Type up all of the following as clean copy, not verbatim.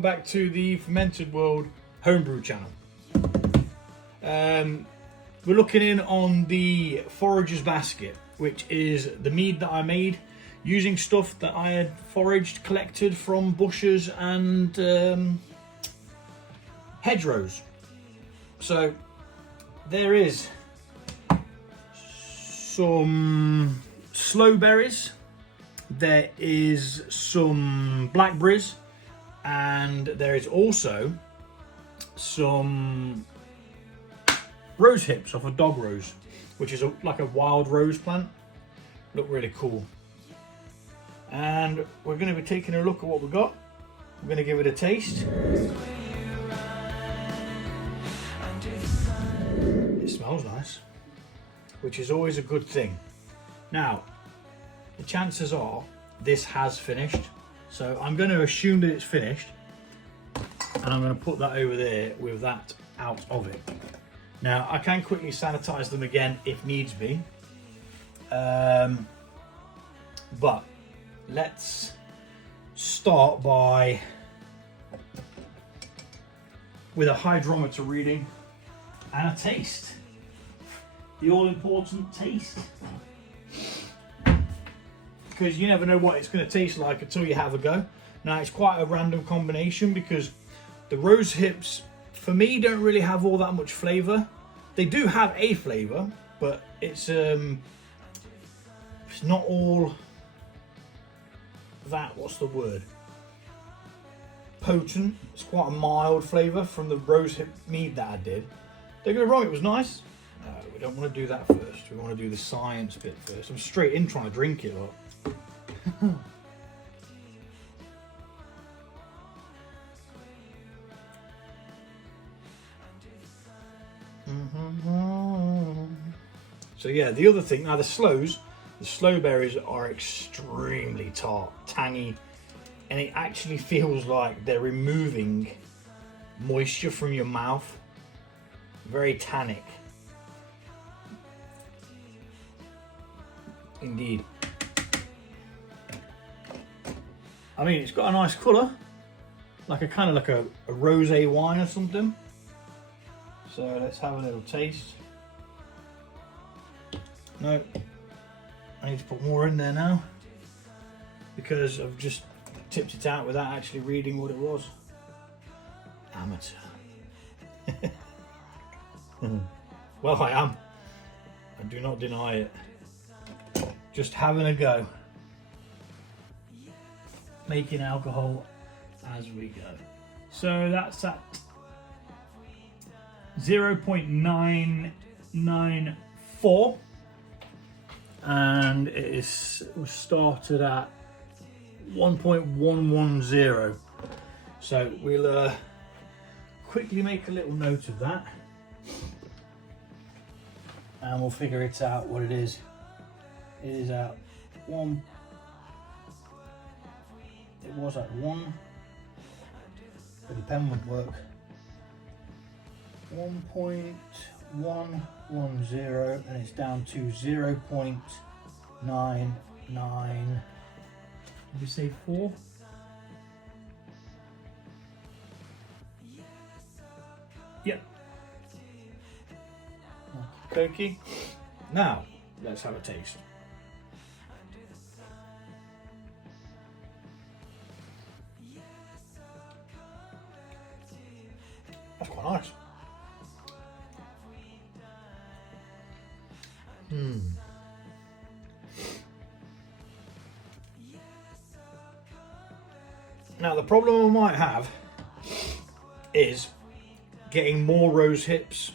welcome back to the Fermented World Homebrew channel. We're looking in on the FORAGERS Basket, which is the mead that I made using stuff that I had foraged, collected from bushes and hedgerows. So there is some sloe berries, there is some blackberries, and there is also some rose hips off a dog rose, which is like a wild rose plant. Look really cool. And we're going to be taking a look at what we got. We're going to give it a taste. It smells nice, which is always a good thing. Now, the chances are this has finished, so I'm going to assume that it's finished, and I'm going to put that over there with that out of it. Now, I can quickly sanitize them again if needs be, but let's start with a hydrometer reading and a taste. The all-important taste. Because you never know what it's going to taste like until you have a go. Now, it's quite a random combination because the rose hips, for me, don't really have all that much flavour. They do have a flavour, but it's not all that, what's the word? Potent. It's quite a mild flavour from the rose hip mead that I did. Don't get me wrong, it was nice. No, we don't want to do that first. We want to do the science bit first. I'm straight in trying to drink it, look. So yeah, the other thing, now the sloe berries are extremely tart, tangy, and it actually feels like they're removing moisture from your mouth. Very tannic. Indeed. I mean, it's got a nice colour, like a kind of like a rosé wine or something. So let's have a little taste. No, I need to put more in there now because I've just tipped it out without actually reading what it was. Amateur. Well, I am. I do not deny it. Just having a go. Making alcohol as we go. So that's at 0.994, and it was started at 1.110. So we'll quickly make a little note of that, and we'll figure it out what it is. It is at one. It was at 1, but the pen would work. 1.110, and it's down to 0.99. Did we say 4? Yep. Cokey. Now, let's have a taste. That's quite nice. Now the problem I might have is getting more rose hips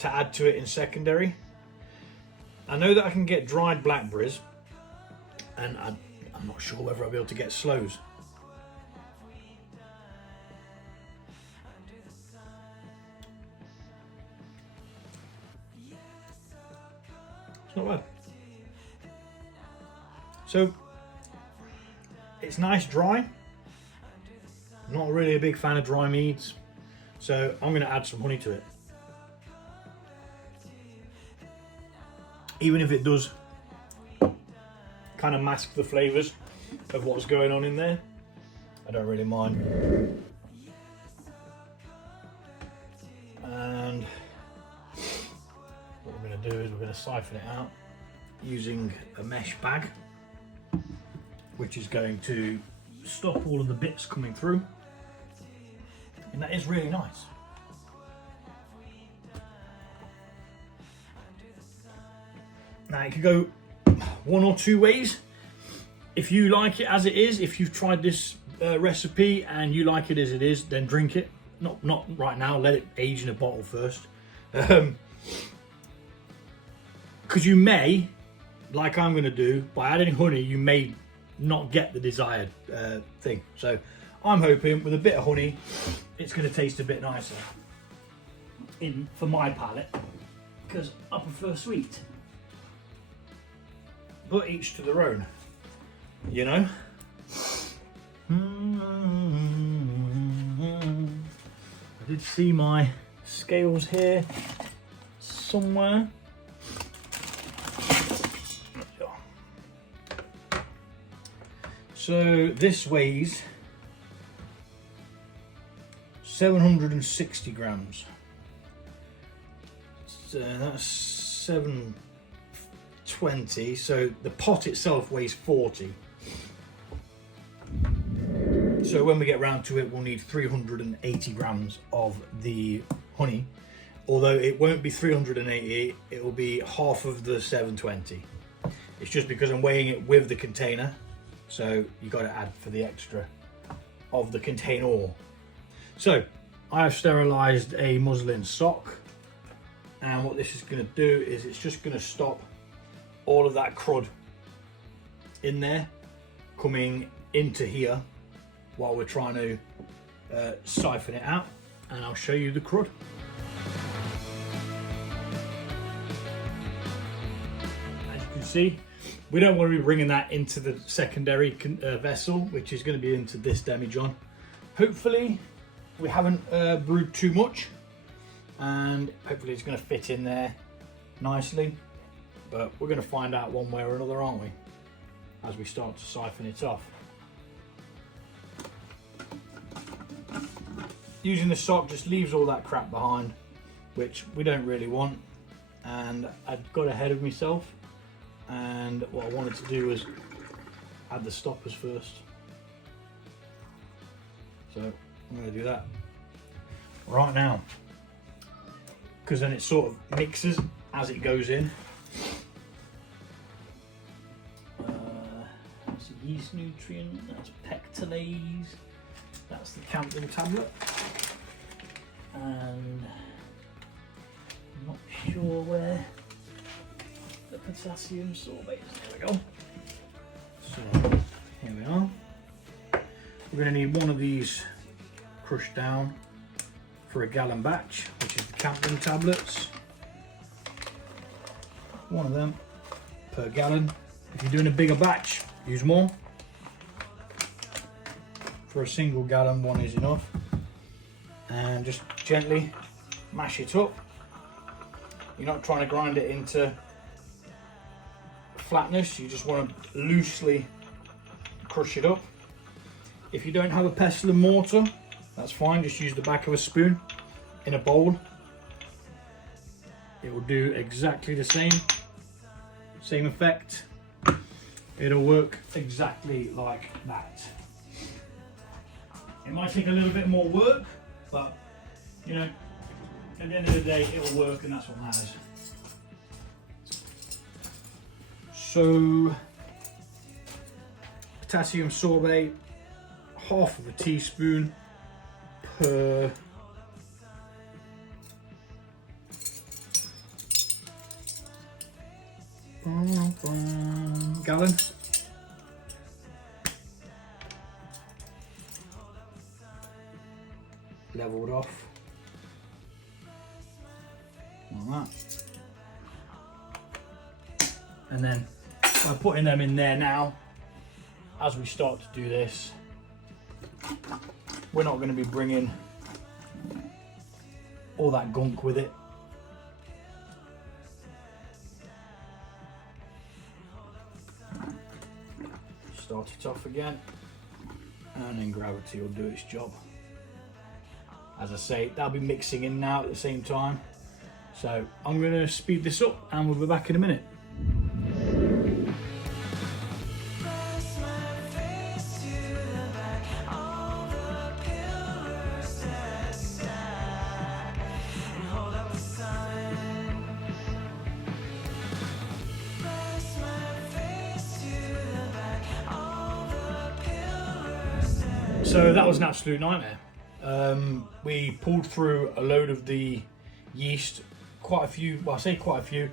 to add to it in secondary. I know that I can get dried blackberries, and I'm not sure whether I'll be able to get sloes. It's not bad. So it's nice dry. Not really a big fan of dry meads, so I'm going to add some honey to it. Even if it does kind of mask the flavours of what's going on in there, I don't really mind. And what we're going to do is we're going to siphon it out using a mesh bag, which is going to stop all of the bits coming through, and that is really nice. Now it could go one or two ways. If you like it as it is, if you've tried this recipe and you like it as it is, then drink it. Not right now, let it age in a bottle first. Because you may, like I'm going to do, by adding honey, you may not get the desired thing. So I'm hoping with a bit of honey, it's going to taste a bit nicer for my palate, because I prefer sweet. But each to their own, you know. I did see my scales here somewhere. So this weighs 760 grams. So that's 720. So the pot itself weighs 40. So when we get round to it, we'll need 380 grams of the honey. Although it won't be 380, it will be half of the 720. It's just because I'm weighing it with the container. So you got to add for the extra of the container. So I have sterilized a muslin sock, and what this is going to do is it's just going to stop all of that crud in there coming into here while we're trying to siphon it out, and I'll show you the crud. As you can see, we don't want to be bringing that into the secondary vessel, which is going to be into this demijohn. Hopefully we haven't brewed too much, and hopefully it's going to fit in there nicely, but we're going to find out one way or another, aren't we, as we start to siphon it off. Using the sock just leaves all that crap behind, which we don't really want, and I've got ahead of myself, and what I wanted to do was add the stoppers first. So I'm going to do that right now, because then it sort of mixes as it goes in. That's a yeast nutrient, that's pectinase, that's the Campbell tablet, and I'm not sure where the potassium sorbate is. There we go. So here we are. We're going to need one of these crushed down for a gallon batch, which is the Campbell tablets. One of them per gallon. If you're doing a bigger batch, use more. For a single gallon, one is enough. And just gently mash it up. You're not trying to grind it into flatness, you just want to loosely crush it up. If you don't have a pestle and mortar, that's fine, just use the back of a spoon in a bowl. It will do exactly the same effect. It'll work exactly like that. It might take a little bit more work, but you know, at the end of the day, it'll work, and that's what matters. So, potassium sorbate, half of a teaspoon per gallon. Leveled off like that, and then by putting them in there now, as we start to do this, we're not going to be bringing all that gunk with it. Start it off again. and then gravity will do its job. As I say, that'll be mixing in now at the same time. So I'm going to speed this up and we'll be back in a minute. So that was an absolute nightmare. We pulled through a load of the yeast, quite a few, well I say quite a few,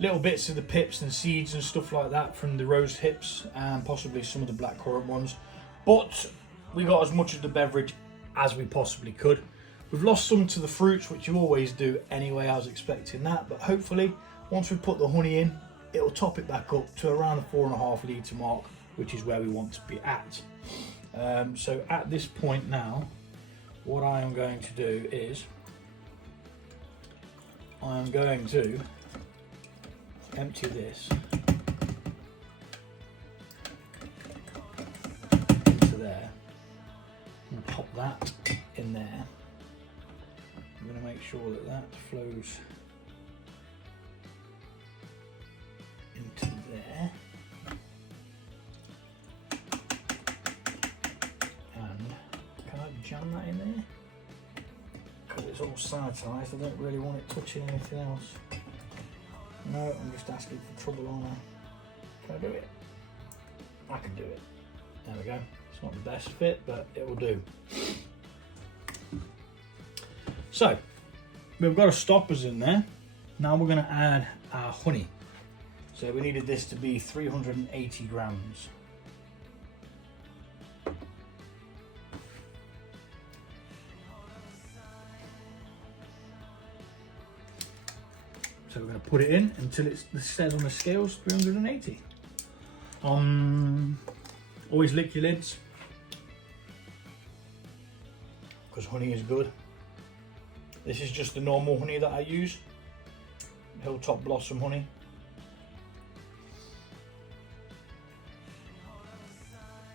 little bits of the pips and seeds and stuff like that from the rose hips and possibly some of the blackcurrant ones. But we got as much of the beverage as we possibly could. We've lost some to the fruits, which you always do anyway, I was expecting that. But hopefully, once we put the honey in, it'll top it back up to around the 4.5 litre mark, which is where we want to be at. So at this point now, what I am going to do is I am going to empty this into there and pop that in there. I'm going to make sure that that flows into there. Jam that in there because it's all sanitized. I don't really want it touching anything else. No, I'm just asking for trouble on there. Can I do it? I can do it. There we go. It's not the best fit, but it will do. So we've got our stoppers in there. Now we're going to add our honey. So we needed this to be 380 grams. So we're going to put it in until it says on the scales 380. Always lick your lids because honey is good. This is just the normal honey that I use, Hilltop Blossom honey.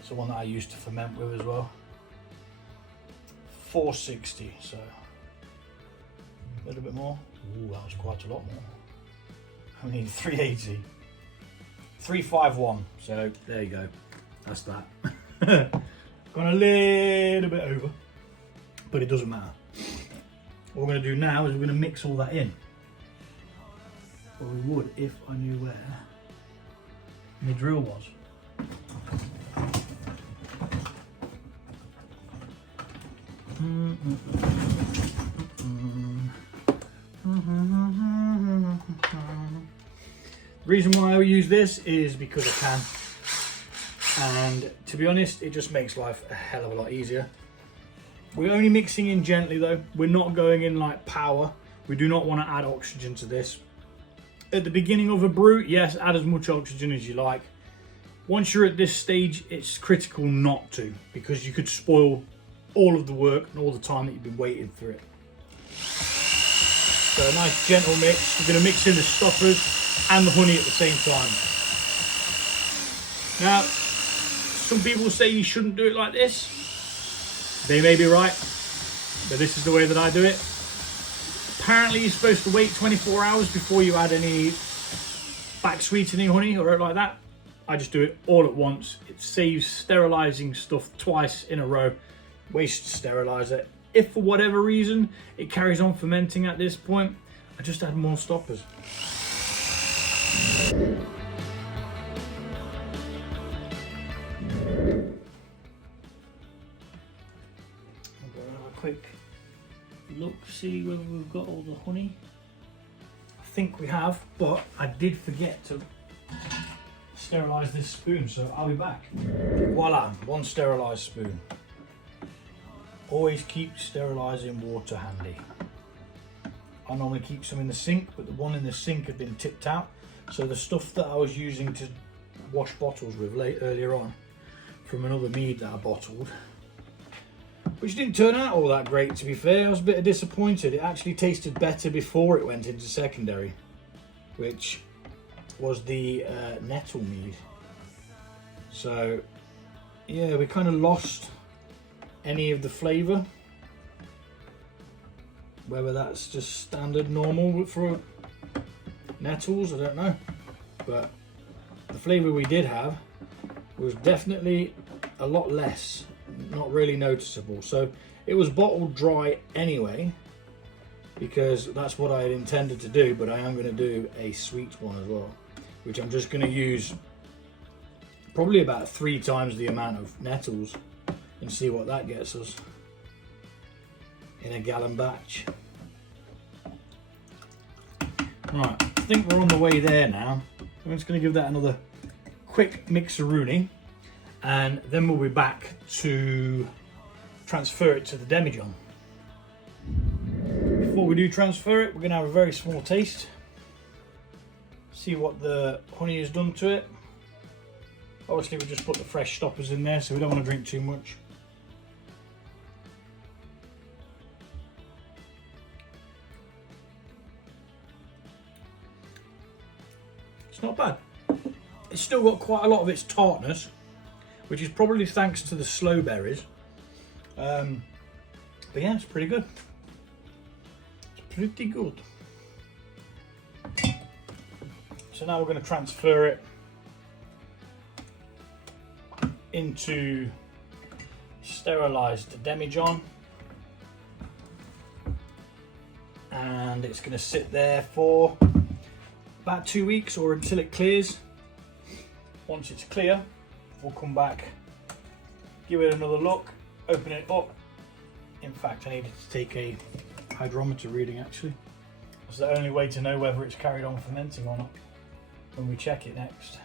It's the one that I used to ferment with as well. 460, so a little bit more. Ooh, that was quite a lot more. I need 380. 351, so there you go. That's that. Gone a little bit over, but it doesn't matter. What we're going to do now is we're going to mix all that in. Well, we would if I knew where my drill was. The reason why I use this is because I can, and to be honest, it just makes life a hell of a lot easier. We're only mixing in gently though. We're not going in like power. We do not want to add oxygen to this. At the beginning of a brew, yes, add as much oxygen as you like. Once you're at this stage, it's critical not to, because you could spoil all of the work and all the time that you've been waiting for it. So a nice gentle mix. We're going to mix in the stoppers and the honey at the same time. Now, some people say you shouldn't do it like this. They may be right, but this is the way that I do it. Apparently you're supposed to wait 24 hours before you add any back sweetening honey or like that. I just do it all at once. It saves sterilizing stuff twice in a row. Waste sterilizer. If for whatever reason it carries on fermenting at this point, I just add more stoppers. Quick look, see whether we've got all the honey. I think we have, but I did forget to sterilize this spoon, so I'll be back. Voila, one sterilized spoon. Always keep sterilizing water handy. I normally keep some in the sink, but the one in the sink had been tipped out, so the stuff that I was using to wash bottles with earlier on from another mead that I bottled, which didn't turn out all that great, to be fair. I was a bit disappointed. It actually tasted better before it went into secondary, which was the nettle mead. So yeah, we kind of lost any of the flavour. Whether that's just standard normal for nettles, I don't know. But the flavour we did have was definitely a lot less, not really noticeable. So it was bottled dry anyway, because that's what I had intended to do, but I am going to do a sweet one as well, which I'm just going to use probably about 3 times the amount of nettles and see what that gets us in a gallon batch. Right, I think we're on the way there now. I'm just going to give that another quick mixeroonie, and then we'll be back to transfer it to the demijohn. Before we do transfer it, we're going to have a very small taste. See what the honey has done to it. Obviously we just put the fresh stoppers in there, so we don't want to drink too much. It's not bad. It's still got quite a lot of its tartness, which is probably thanks to the sloe berries. But yeah, it's pretty good. It's pretty good. So now we're going to transfer it into sterilised demijohn, and it's going to sit there for about 2 weeks or until it clears. Once it's clear, we'll come back, give it another look, open it up. In fact, I needed to take a hydrometer reading actually. It's the only way to know whether it's carried on fermenting or not when we check it next.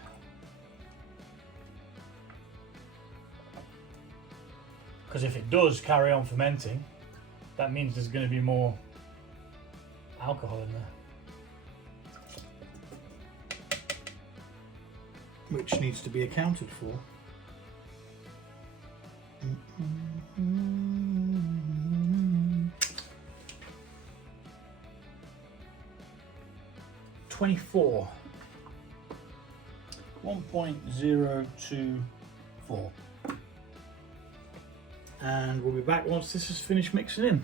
Because if it does carry on fermenting, that means there's going to be more alcohol in there, which needs to be accounted for. 24. 1.024. And we'll be back once this is finished mixing in.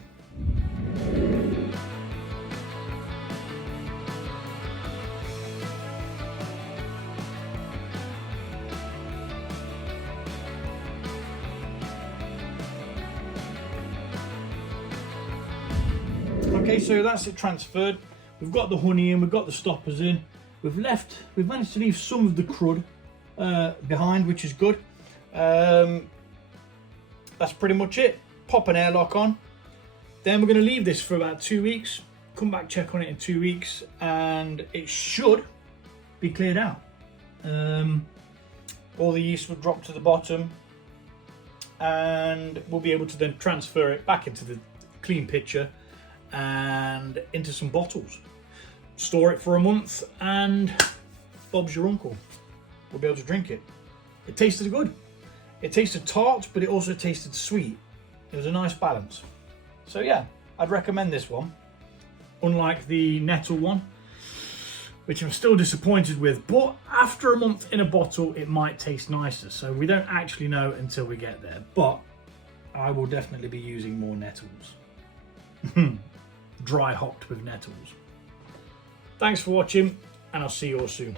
Okay, so that's it transferred. We've got the honey in, we've got the stoppers in. We've managed to leave some of the crud behind, which is good. That's pretty much it. Pop an airlock on. Then we're going to leave this for about 2 weeks. Come back, check on it in 2 weeks, and it should be cleared out. All the yeast will drop to the bottom, and we'll be able to then transfer it back into the clean pitcher and into some bottles. Store it for a month, and Bob's your uncle. We'll be able to drink it. It tasted good. It tasted tart, but it also tasted sweet. It was a nice balance. So yeah, I'd recommend this one. Unlike the nettle one, which I'm still disappointed with, but after a month in a bottle, it might taste nicer. So we don't actually know until we get there, but I will definitely be using more nettles. Dry hopped with nettles. Thanks for watching, and I'll see you all soon.